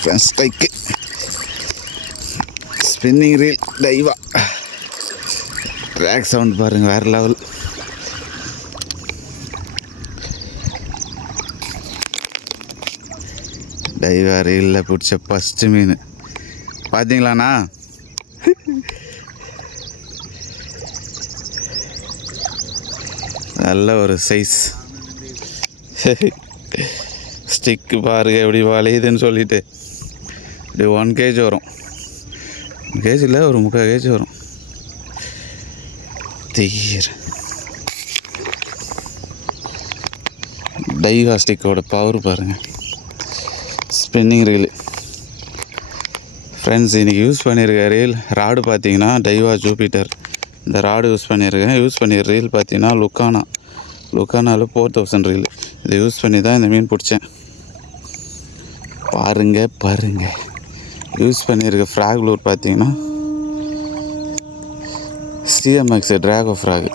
Friend strike spinning reel டைவா track sound பாருங்கள் வேறு level. டைவா ரீலில் பிடிச்ச ஃபஸ்ட்டு மீன் பார்த்தீங்களாண்ணா? நல்ல ஒரு சைஸ் ஸ்டிக்கு பாருங்க எப்படி வளையுதுன்னு சொல்லிட்டு இப்படி 1 kg வரும். 1 kg இல்லை, ஒரு 3/4 kg வரும். தீர டைவா ஸ்டிக்கோட பவர் பாருங்கள். ஸ்பின்னிங் ரீலு ஃப்ரெண்ட்ஸ், இன்றைக்கி யூஸ் பண்ணியிருக்க ரீல் ராடு பார்த்தீங்கன்னா டைவா ஜூபிட்டர். இந்த ராடு யூஸ் பண்ணியிருக்கேன். யூஸ் பண்ணியிருக்க ரீல் பார்த்தீங்கன்னா லுக்கானாவில் 4000 ரீல். இதை யூஸ் பண்ணி தான் இந்த மீன் பிடிச்சேன். பாருங்கள் யூஸ் பண்ணியிருக்க ஃப்ராக் லூர் பார்த்தீங்கன்னா CMX ட்ராகோ ஃப்ராக்.